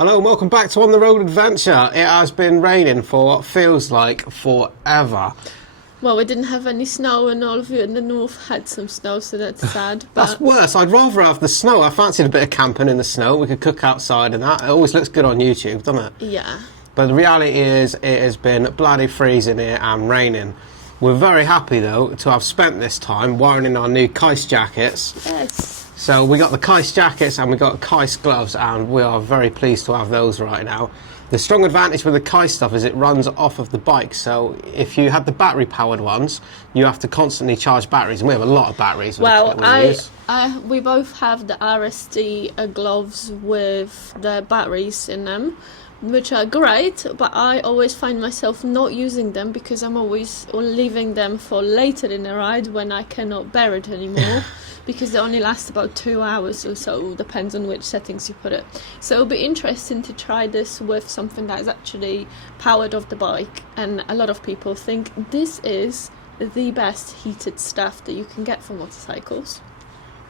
Hello and welcome back to On the Road Adventure. It has been raining for what feels like forever. Well, we didn't have any snow and all of you in the north had some snow, so that's sad. But That's worse. I'd rather have the snow. I fancied a bit of camping in the snow. We could cook outside and that. It always looks good on YouTube, doesn't it? yeah. But the reality is it has been bloody freezing here and raining. We're very happy though to have spent this time wiring our new Keis jackets. Yes. So we got the Keis jackets and we got Keis gloves, and we are very pleased to have those right now. The strong advantage with the Keis stuff is it runs off of the bike, so if you had the battery powered ones, you have to constantly charge batteries, and we have a lot of batteries. Well, we both have the RSD gloves with the batteries in them, which are great, but I always find myself not using them because I'm always leaving them for later in the ride when I cannot bear it anymore. Because they only last about 2 hours or so, depends on which settings you put it. So it'll be interesting to try this with something that is actually powered off the bike, and a lot of people think this is the best heated stuff that you can get for motorcycles.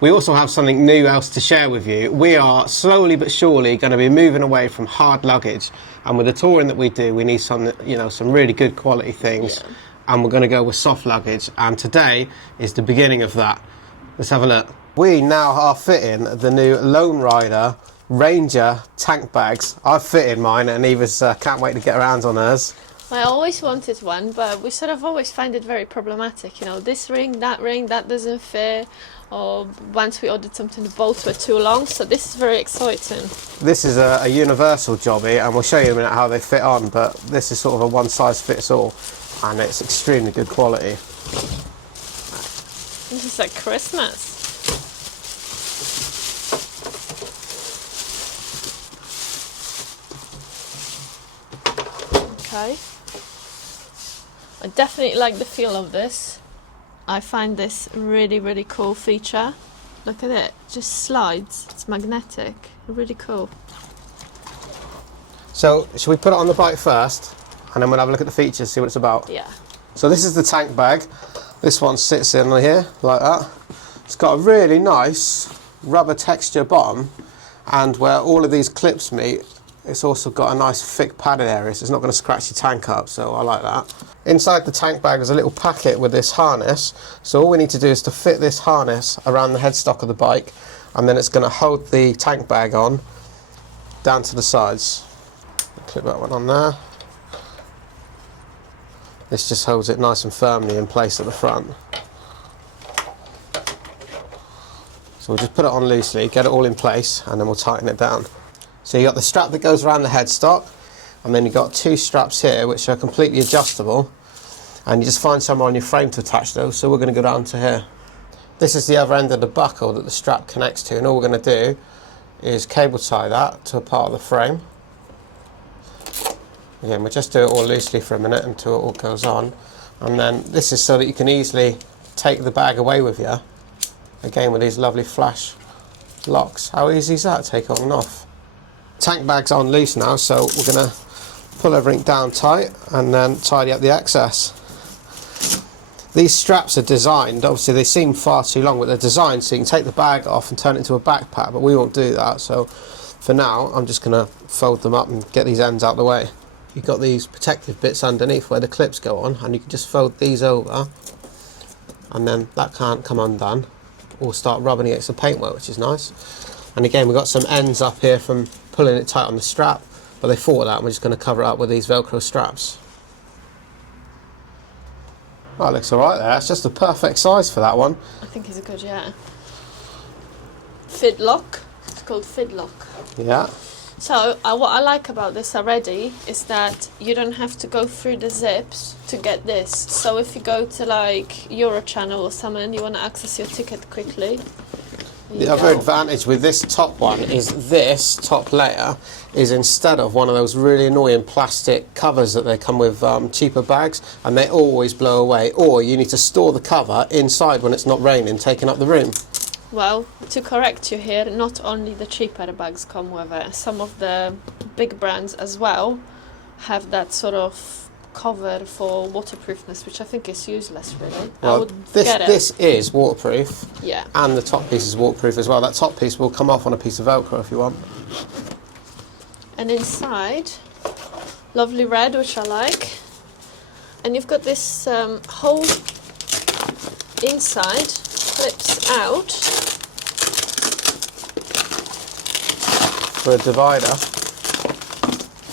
We also have something new else to share with you. We are slowly but surely going to be moving away from hard luggage, and with the touring that we do, we need some really good quality things, and we're going to go with soft luggage, and today is the beginning of that. Let's have a look. We now are fitting the new Lone Rider Ranger tank bags. I've fitted mine and Eva's can't wait to get her hands on hers. I always wanted one, but we sort of always find it very problematic. You know, this ring, that doesn't fit. Or once we ordered something, the bolts were too long, so this is very exciting. This is a universal jobby, and we'll show you in a minute how they fit on, but this is sort of a one size fits all, and it's extremely good quality. This is like Christmas. Okay. I definitely like the feel of this. I find this really, really cool feature. Look at it, just slides. It's magnetic. Really cool. So, should we put it on the bike first, and then we'll have a look at the features, see what it's about? Yeah. So this is the tank bag. This one sits in here like that. It's got a really nice rubber texture bottom, and where all of these clips meet, it's also got a nice thick padded area, so it's not going to scratch your tank up, so I like that. Inside the tank bag is a little packet with this harness, so all we need to do is to fit this harness around the headstock of the bike, and then it's going to hold the tank bag on down to the sides. Clip that one on there. This just holds it nice and firmly in place at the front. So we'll just put it on loosely, get it all in place, and then we'll tighten it down. So you've got the strap that goes around the headstock, and then you've got two straps here which are completely adjustable, and you just find somewhere on your frame to attach those, so we're going to go down to here. This is the other end of the buckle that the strap connects to, and all we're going to do is cable tie that to a part of the frame. Again, we'll just do it all loosely for a minute until it all goes on, and then this is so that you can easily take the bag away with you, again with these lovely flash locks. How easy is that, take on and off? Tank bag's on loose now, so we're going to pull everything down tight and then tidy up the excess. These straps are designed, obviously they seem far too long, but they're designed so you can take the bag off and turn it into a backpack, but we won't do that, so for now I'm just going to fold them up and get these ends out of the way. You've got these protective bits underneath where the clips go on, and you can just fold these over, and then that can't come undone or start rubbing against the paintwork, which is nice. And again, we've got some ends up here from pulling it tight on the strap, but they thought of that, and we're just going to cover it up with these Velcro straps. That looks alright there, it's just the perfect size for that one. I think it's a good, yeah. Fidlock. It's called Fidlock. Yeah. So what I like about this already is that you don't have to go through the zips to get this. So if you go to like Eurochannel or something and you want to access your ticket quickly. The other advantage with this top one is this top layer is instead of one of those really annoying plastic covers that they come with cheaper bags, and they always blow away, or you need to store the cover inside when it's not raining, taking up the room. Well, to correct you here, not only the cheaper bags come with it, some of the big brands as well have that sort of cover for waterproofness, which I think is useless really. Well, this is waterproof, yeah, and the top piece is waterproof as well. That top piece will come off on a piece of Velcro if you want. and inside, lovely red, which I like. And you've got this whole inside flips out for a divider.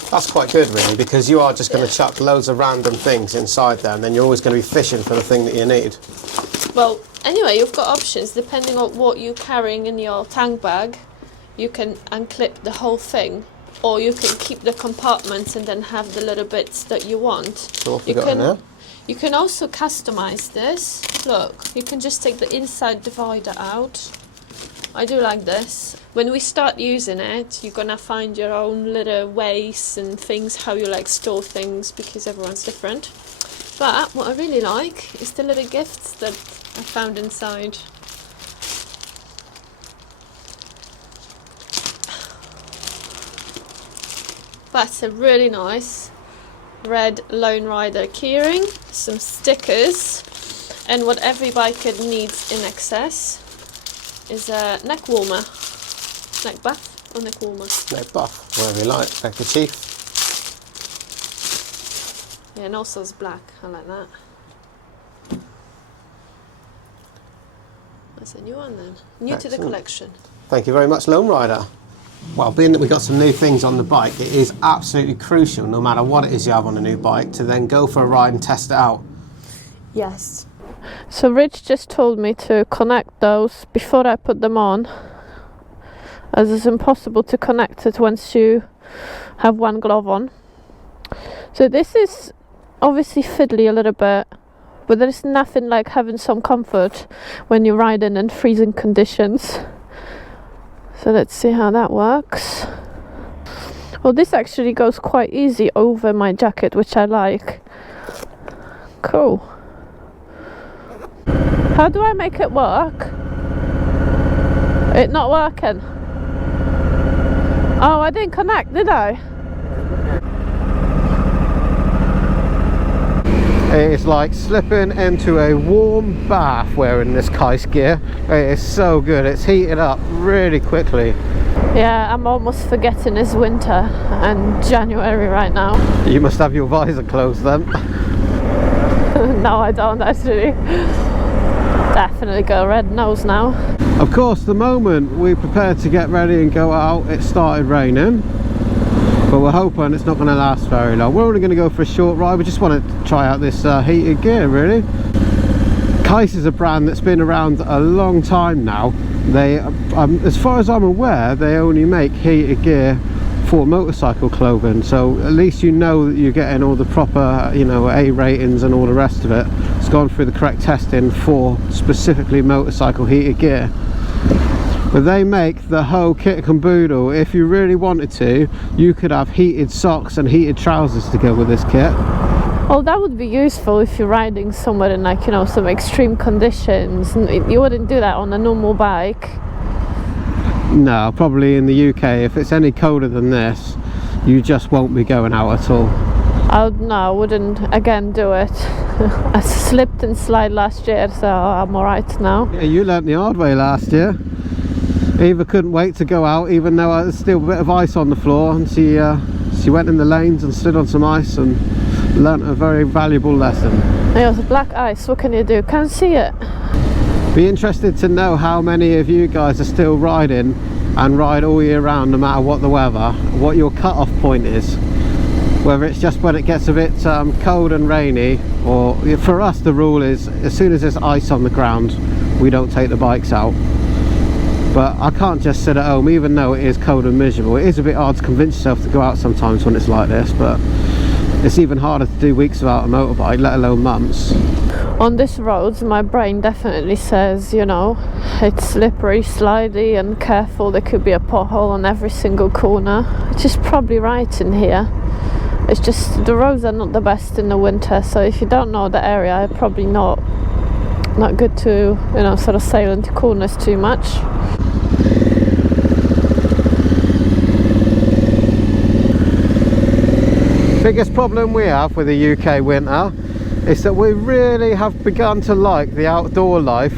That's quite good really, because you are just going to chuck loads of random things inside there and then you're always going to be fishing for the thing that you need. Well, anyway, you've got options depending on what you're carrying in your tank bag. You can unclip the whole thing, or you can keep the compartments and then have the little bits that you want. So what have we got in there? You can also customize this. Look, you can just take the inside divider out. I do like this. When we start using it, you're gonna find your own little ways and things, how you like store things, because everyone's different. But what I really like is the little gifts that I found inside. That's a really nice red Lone Rider keyring, some stickers, and what every biker needs in excess is a neck warmer. Neck buff or neck warmer? Neck buff, whatever you like. Neckerchief. Yeah, and also it's black. I like that. That's a new one then. New Excellent. to the collection. Thank you very much, Lone Rider. Well, being that we've got some new things on the bike, it is absolutely crucial, no matter what it is you have on a new bike, to then go for a ride and test it out. Yes. So Rich just told me to connect those before I put them on, as it's impossible to connect it once you have one glove on. So this is obviously fiddly a little bit, but there's nothing like having some comfort when you're riding in freezing conditions. So let's see how that works. Well, this actually goes quite easy over my jacket, which I like. Cool. How do I make it work? It's not working. Oh, I didn't connect, did I? It's like slipping into a warm bath wearing this Kais gear. It is so good. It's heated up really quickly. Yeah, I'm almost forgetting it's winter and January right now. You must have your visor closed then. No, I don't actually. Definitely got a red nose now. Of course, the moment we prepared to get ready and go out, it started raining. But we're hoping it's not going to last very long. We're only going to go for a short ride. We just want to try out this heated gear, really. Kais is a brand that's been around a long time now. They, as far as I'm aware, they only make heated gear for motorcycle clothing. So at least you know that you're getting all the proper, you know, A ratings and all the rest of it. It's gone through the correct testing for specifically motorcycle heated gear. But they make the whole kit and caboodle. If you really wanted to, you could have heated socks and heated trousers to go with this kit. Well, that would be useful if you're riding somewhere in, like, you know, some extreme conditions. You wouldn't do that on a normal bike. No, probably in the UK, if it's any colder than this, you just won't be going out at all. No, I wouldn't again do it. I slipped and slid last year, so I'm alright now. Yeah, you learnt the hard way last year. Eva couldn't wait to go out, even though there's still a bit of ice on the floor, and she went in the lanes and stood on some ice and learnt a very valuable lesson. It was black ice, what can you do? Can't see it. Be interested to know how many of you guys are still riding and ride all year round, no matter what the weather, what your cut-off point is. Whether it's just when it gets a bit cold and rainy, or for us the rule is as soon as there's ice on the ground, we don't take the bikes out. But I can't just sit at home, even though it is cold and miserable. It is a bit hard to convince yourself to go out sometimes when it's like this, but it's even harder to do weeks without a motorbike, let alone months. On this road, my brain definitely says, you know, it's slippery, slidey and careful. There could be a pothole on every single corner, which is probably right in here. It's just the roads are not the best in the winter, so if you don't know the area, it's probably not good to, you know, sort of sail into corners too much. Biggest problem we have with the UK winter is that we really have begun to like the outdoor life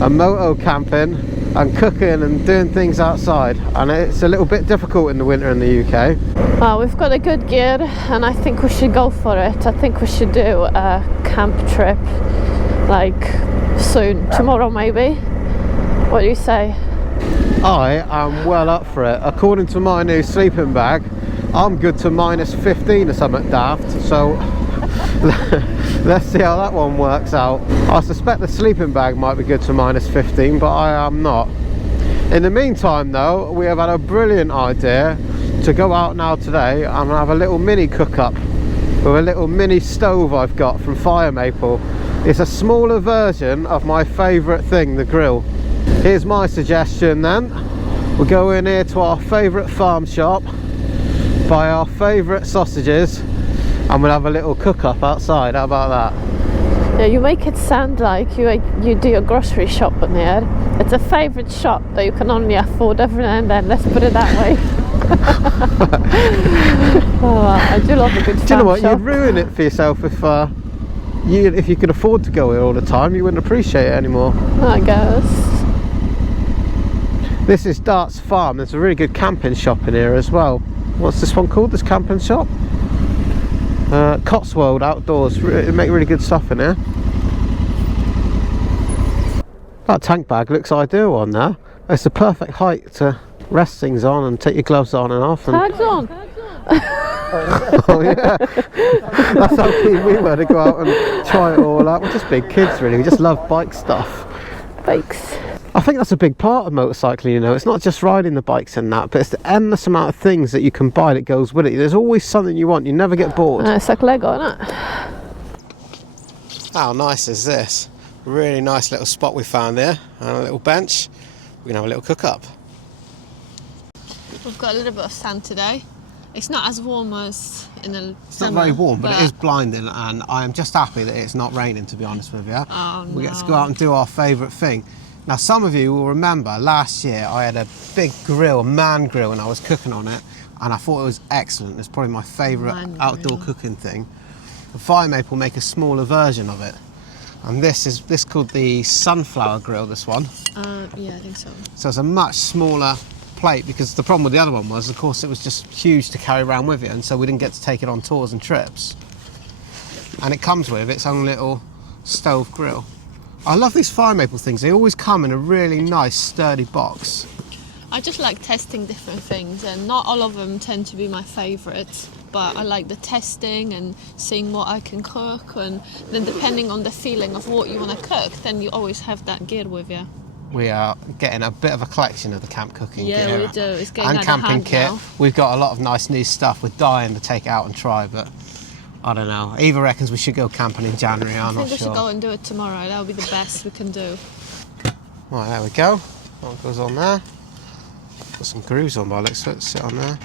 and moto camping and cooking and doing things outside, and it's a little bit difficult in the winter in the UK. We've got a good gear and I think we should go for it. I think we should do a camp trip like soon, tomorrow maybe. What do you say? I am well up for it. According to my new sleeping bag, I'm good to -15 or something daft, so let's see how that one works out. I suspect the sleeping bag might be good to -15, but I am not. In the meantime though, we have had a brilliant idea to go out now today and have a little mini cook up with a little mini stove I've got from Fire Maple. It's a smaller version of my favourite thing, the grill. Here's my suggestion then. We'll go in here to our favourite farm shop, buy our favourite sausages, and we'll have a little cook up outside. How about that? Yeah, you make it sound like you do your grocery shopping here. It's a favourite shop that you can only afford every now and then, let's put it that way. Oh, I do love a good farm shop. Do you know what, you'd ruin it for yourself if you could afford to go here all the time. You wouldn't appreciate it anymore. I guess. This is Dart's Farm. There's a really good camping shop in here as well. What's this one called, this camping shop? Cotswold Outdoors. They make really good stuff in here. That tank bag looks ideal on there. It's the perfect height to rest things on and take your gloves on and off. And Tags on! oh yeah, that's how keen we were to go out and try it all out. We're just big kids really, we just love bike stuff. Bikes. I think that's a big part of motorcycling, you know. It's not just riding the bikes and that, but it's the endless amount of things that you can buy that goes with it. There's always something you want, you never get bored. It's like Lego, isn't it? How nice is this? Really nice little spot we found there, and a little bench. We're gonna have a little cook up. We've got a little bit of sun today. It's not as warm as in the It's not very warm, but it is blinding, and I am just happy that it's not raining, to be honest with you. Oh, we get to go out and do our favourite thing. Now, some of you will remember last year I had a big grill, a man grill, and I was cooking on it, and I thought it was excellent. It's probably my favourite outdoor cooking thing. The Fire Maple make a smaller version of it, and this is called the sunflower grill. This one. Yeah, I think so. So it's a much smaller plate, because the problem with the other one was, of course, it was just huge to carry around with you, and so we didn't get to take it on tours and trips. And it comes with its own little stove grill. I love these Fire Maple things. They always come in a really nice sturdy box. I just like testing different things, and not all of them tend to be my favourites, but I like the testing and seeing what I can cook, and then depending on the feeling of what you want to cook, then you always have that gear with you. We are getting a bit of a collection of the camp cooking gear. Yeah, we do. It's getting and out of camping hand kit. now. We've got a lot of nice new stuff. We're dying to take it out and try, but I don't know. Eva reckons we should go camping in January. I'm not I think we sure. should go and do it tomorrow. That would be the best we can do. Right, there we go. What goes on there? Got some grooves on by looks of it. Sit on there.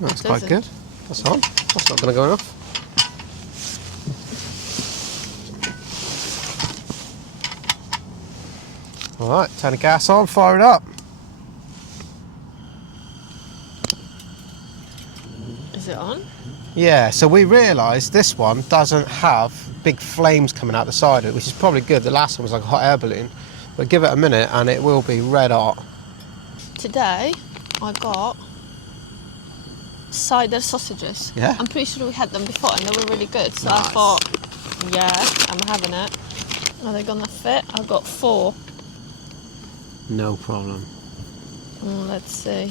Oh, that's quite good. That's on. That's not going to go enough. Alright, turn the gas on, fire it up. Is it on? Yeah, so we realised this one doesn't have big flames coming out the side of it, which is probably good. The last one was like a hot air balloon. But give it a minute and it will be red hot. Today, I got cider sausages. Yeah? I'm pretty sure we had them before and they were really good. So Nice. I thought, yeah, I'm having it. Are they gonna fit? I've got 4. No problem. Let's see.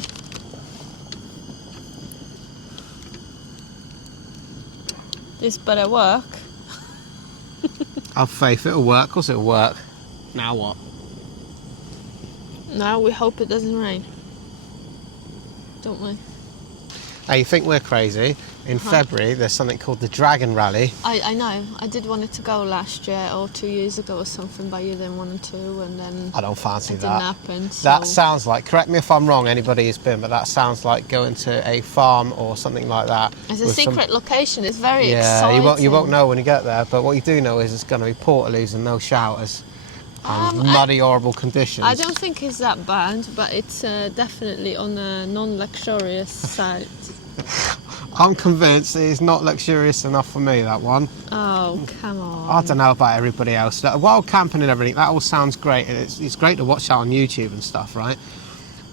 This better work. Have faith, it'll work. Of course it'll work. Now what? Now we hope it doesn't rain. Don't we? Now you think we're crazy. In February there's something called the Dragon Rally. I know. I did want it to go last year or 2 years ago or something, but you didn't want to, and then I don't fancy it that. didn't happen. So. That sounds like, correct me if I'm wrong, anybody who's been, but that sounds like going to a farm or something like that. It's a secret location. It's very Yeah, exciting. you won't know when you get there, but what you do know is it's going to be portaloos and no showers. And muddy, horrible conditions. I don't think it's that bad, but it's definitely on a non-luxurious side. I'm convinced it is not luxurious enough for me, that one. Oh, come on. I don't know about everybody else. Wild camping and everything, that all sounds great. And it's great to watch that on YouTube and stuff, right?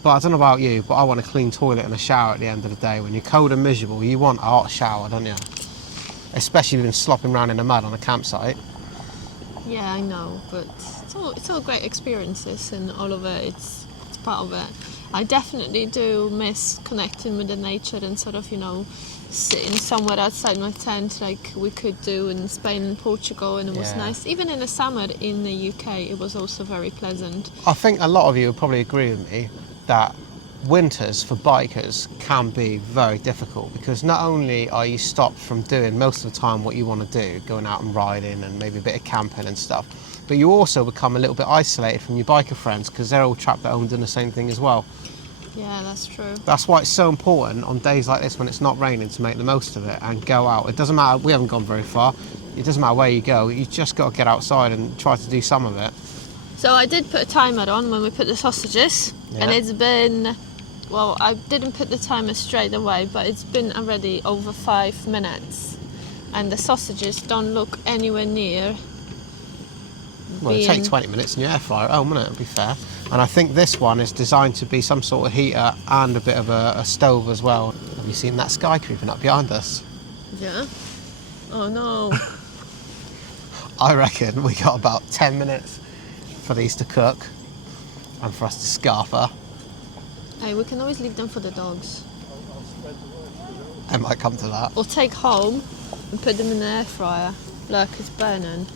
But I don't know about you, but I want a clean toilet and a shower at the end of the day. When you're cold and miserable, you want a hot shower, don't you? Especially if you've been slopping around in the mud on a campsite. Yeah, I know, but it's all great experiences and all of it. It's part of it. I definitely do miss connecting with the nature and sort of, sitting somewhere outside my tent like we could do in Spain and Portugal, and it was nice. Even in the summer in the UK, it was also very pleasant. I think a lot of you would probably agree with me that winters for bikers can be very difficult, because not only are you stopped from doing most of the time what you want to do, going out and riding and maybe a bit of camping and stuff, but you also become a little bit isolated from your biker friends because they're all trapped at home doing the same thing as well. Yeah, that's true. That's why it's so important on days like this when it's not raining to make the most of it and go out. It doesn't matter, we haven't gone very far, it doesn't matter where you go, you just got to get outside and try to do some of it. So I did put a timer on when we put the sausages, and it's been, well, I didn't put the timer straight away, but it's been already over 5 minutes, and the sausages don't look anywhere near. Well, it takes 20 minutes in your air fryer at home, wouldn't it? It'd be fair. And I think this one is designed to be some sort of heater and a bit of a stove as well. Have you seen that sky creeping up behind us? Yeah. Oh no. I reckon we got about 10 minutes for these to cook and for us to scarf her. Hey, we can always leave them for the dogs. It might come to that. Or take home and put them in the air fryer. Look, it's burning.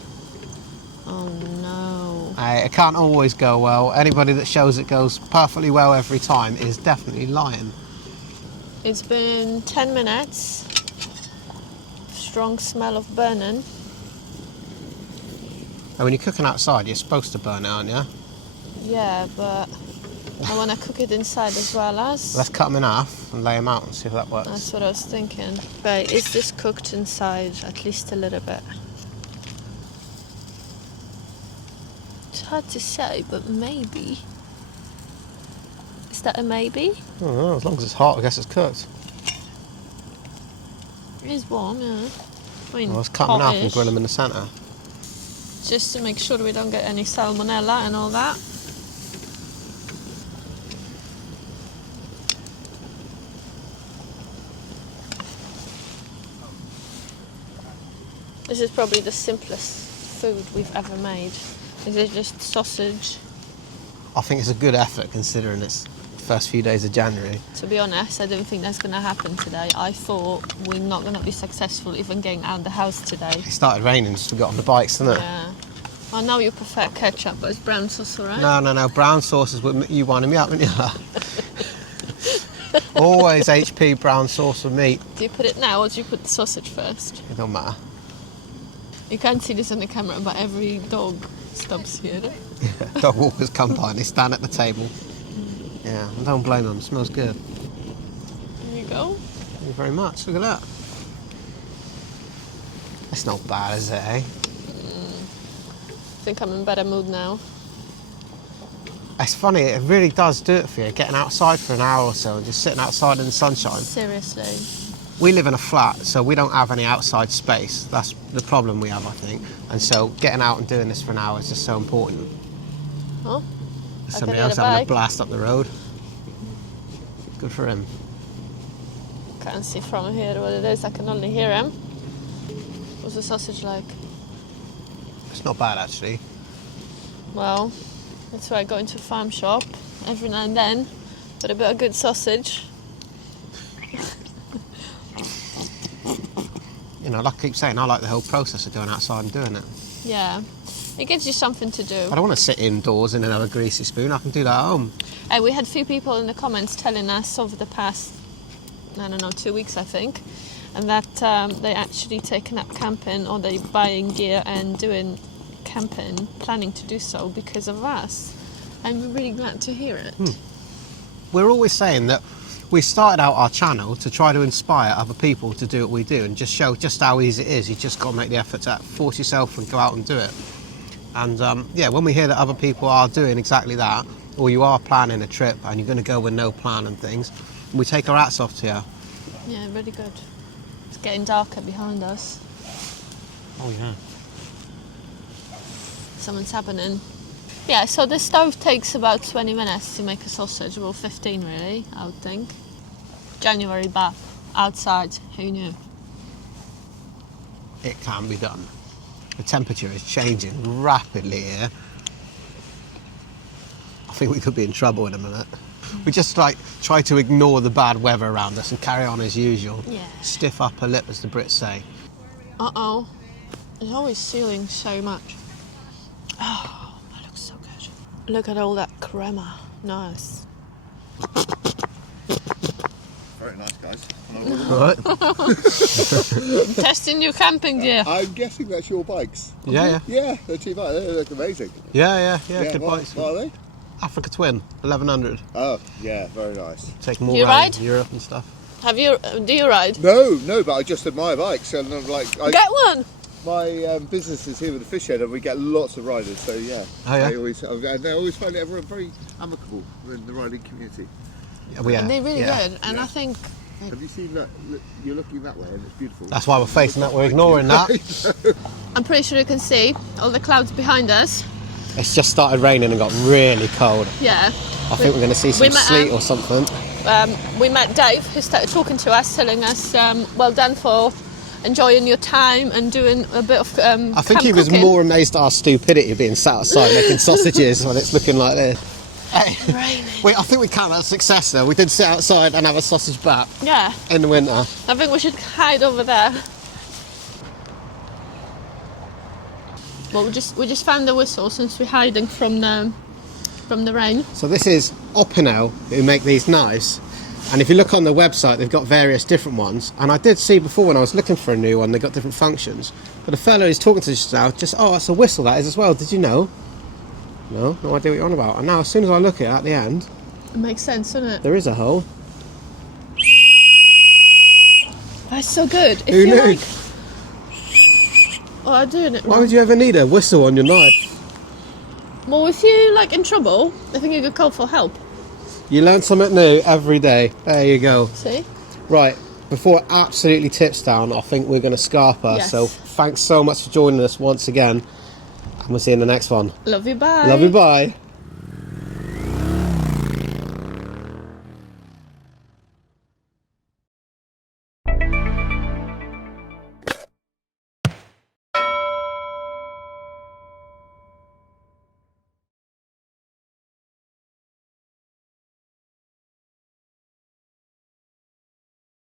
Oh no. It can't always go well. Anybody that shows it goes perfectly well every time is definitely lying. It's been 10 minutes. Strong smell of burning. And when you're cooking outside, you're supposed to burn it, aren't you? Yeah, but I want to cook it inside as well as. Let's cut them in half and lay them out and see if that works. That's what I was thinking. Right, is this cooked inside at least a little bit? It's hard to say, but maybe. Is that a maybe? I don't know, as long as it's hot, I guess it's cooked. It is warm, yeah. I mean, Well, let's cut them in half and hot-ish. grill them in the centre. Just to make sure we don't get any salmonella and all that. This is probably the simplest food we've ever made. Is it just sausage? I think it's a good effort considering it's the first few days of January. To be honest, I didn't think that's going to happen today. I thought we're not going to be successful even getting out of the house today. It started raining just we got on the bikes, didn't it? Yeah. I know you prefer ketchup, but it's brown sauce, alright? No. Brown sauce is what you winding me up, didn't you? Always HP brown sauce with meat. Do you put it now or do you put the sausage first? It don't matter. You can't see this on the camera, but every dog stops here. Dog walkers come by and they stand at the table. Yeah, I don't blame them. It smells good. There you go. Thank you very much. Look at that. It's not bad, is it, eh? I think I'm in better mood now. It's funny, it really does do it for you, getting outside for an hour or so and just sitting outside in the sunshine. Seriously. We live in a flat, so we don't have any outside space. That's the problem we have, I think. And so getting out and doing this for an hour is just so important. Huh? Somebody I can else hear the having a bike. blast up the road. Good for him. Can't see from here what it is. I can only hear him. What's the sausage like? It's not bad, actually. Well, that's why I go into a farm shop every now and then. But a bit of good sausage. You know, like I keep saying, I like the whole process of going outside and doing it. Yeah. It gives you something to do. I don't want to sit indoors in another greasy spoon. I can do that at home. We had a few people in the comments telling us over the past, 2 weeks, I think, and that they actually taken up camping or they buying gear and doing camping, planning to do so because of us. I'm really glad to hear it. We're always saying that we started out our channel to try to inspire other people to do what we do and just show just how easy it is. You just got to make the effort to force yourself and go out and do it. And when we hear that other people are doing exactly that, or you are planning a trip and you're going to go with no plan and things, we take our hats off to you. Yeah, really good. getting darker behind us. Oh yeah. Something's happening. Yeah, so the stove takes about 20 minutes to make a sausage. Well, 15 really, I would think. January bath, outside, who knew? It can be done. The temperature is changing rapidly here. I think we could be in trouble in a minute. We just like try to ignore the bad weather around us and carry on as usual. Yeah. Stiff upper lip, as the Brits say. Uh-oh. It's always sealing so much. Oh, that looks so good. Look at all that crema. Nice. Very nice, guys. Right. Testing new camping gear. I'm guessing that's your bikes. Yeah. Yeah, they're cheap bikes. They look amazing. Yeah. Good what, bikes. what are they? Africa Twin, 1100. Oh, yeah, very nice. Take them all Do you around ride? Europe and stuff. Do you ride? No, but I just admire bikes, and I'm like, Get one! my business is here with the fish shed, and we get lots of riders. So yeah, Oh, yeah? I always find everyone very amicable in the riding community. Yeah, And they're really yeah. good. And I think Have you seen that? Look, you're looking that way, and it's beautiful. That's why we're facing that. We're ignoring that. I'm pretty sure you can see all the clouds behind us. It's just started raining and got really cold. Yeah. I think we're going to see some met, sleet or something. We met Dave, who started talking to us, telling us, well done for enjoying your time and doing a bit of I think camp he was cooking. more amazed at our stupidity being sat outside making sausages when it's looking like this. Hey, Raining. wait, I think we count that as success though. We did sit outside and have a sausage bat Yeah, in the winter. I think we should hide over there. Well, we just found the whistle since we're hiding from the rain. So this is Opinel who make these knives, and if you look on the website they've got various different ones, and I did see before when I was looking for a new one they got different functions, but the fellow who's talking to us now oh, that's a whistle that is as well, did you know? No idea what you're on about. And now as soon as I look at the end It makes sense, doesn't it? there is a hole. That's so good. If Who you knew? like, oh, I'm doing it Why wrong. would you ever need a whistle on your knife? Well, if you're like in trouble, I think you could call for help. You learn something new every day. There you go. See? Right, before it absolutely tips down, I think we're going to scarper. Yes. So thanks so much for joining us once again, and we'll see you in the next one. Love you, bye. Love you, bye.